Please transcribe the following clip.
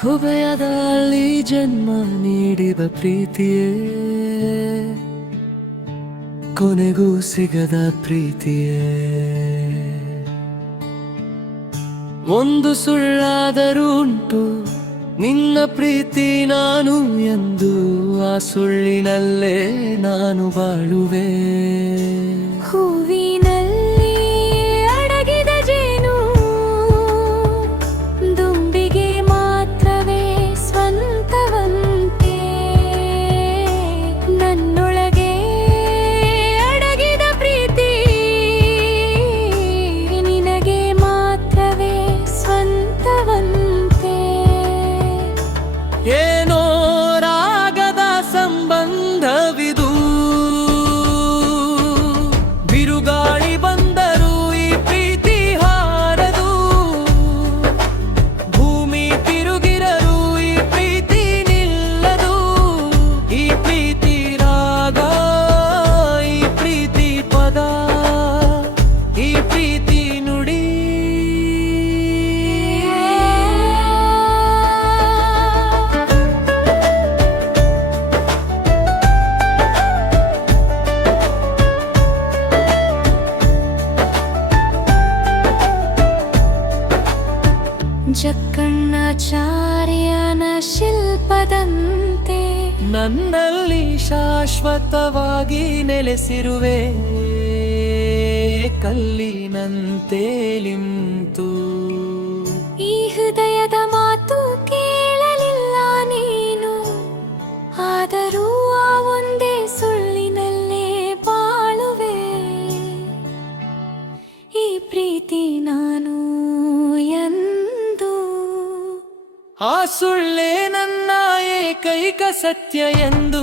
ಹೃದಯದಲ್ಲಿ ಜನ್ಮ ನೀಡಿದ ಪ್ರೀತಿಯೇ ಕೊನೆಗೂ ಸಿಗದ ಪ್ರೀತಿಯೇ. ಒಂದು ಸುಳ್ಳಾದರೂ ಉಂಟು ನಿನ್ನ ಪ್ರೀತಿ ನಾನು ಎಂದು, ಆ ಸುಳ್ಳಿನಲ್ಲೇ ನಾನು ಬಾಳುವೆ. ಹೂವಿನಲ್ಲಿ ಅಡಗಿದ ಜೇನು ದುಂಬಿಗೆ ಮಾತ್ರವೇ ಸ್ವಂತವಂತೆ, ನನ್ನೊಳಗೆ ಅಡಗಿದ ಪ್ರೀತಿ ನಿನಗೆ ಮಾತ್ರವೇ ಸ್ವಂತವಂತೆ. ಏನೋ ರಾಗದ ಸಂಬಂಧವಿದು, ಬಿರುಗಾಳಿ ಬಂದರೂ ಈ ಪ್ರೀತಿ ಹಾರದು, ಭೂಮಿ ತಿರುಗಿರಲು ಈ ಪ್ರೀತಿ ನಿಲ್ಲದು. ಈ ಪ್ರೀತಿ ರಾಗ, ಈ ಪ್ರೀತಿ ಪದ, ಈ ಪ್ರೀತಿ ನುಡಿ. ಜಕ್ಕಣ್ಣಾಚಾರ್ಯನ ಶಿಲ್ಪದಂತೆ ನನ್ನಲ್ಲಿ ಶಾಶ್ವತವಾಗಿ ನೆಲೆಸಿರುವೆ, ಕಲ್ಲಿನಂತೆ ನಿಂತು. ಈ ಹೃದಯದ ಮಾತು ಕೇಳಲಿಲ್ಲ ನೀನು, ಆದರೂ ಆ ಒಂದೇ ಸುಳ್ಳಿನಲ್ಲೇ ಬಾಳುವೆ. ಈ ಪ್ರೀತಿ ನಾನು ಎಂದು, ಆ ಸುಳ್ಳೇ ನನ್ನ ಏಕೈಕ ಸತ್ಯ ಎಂದು.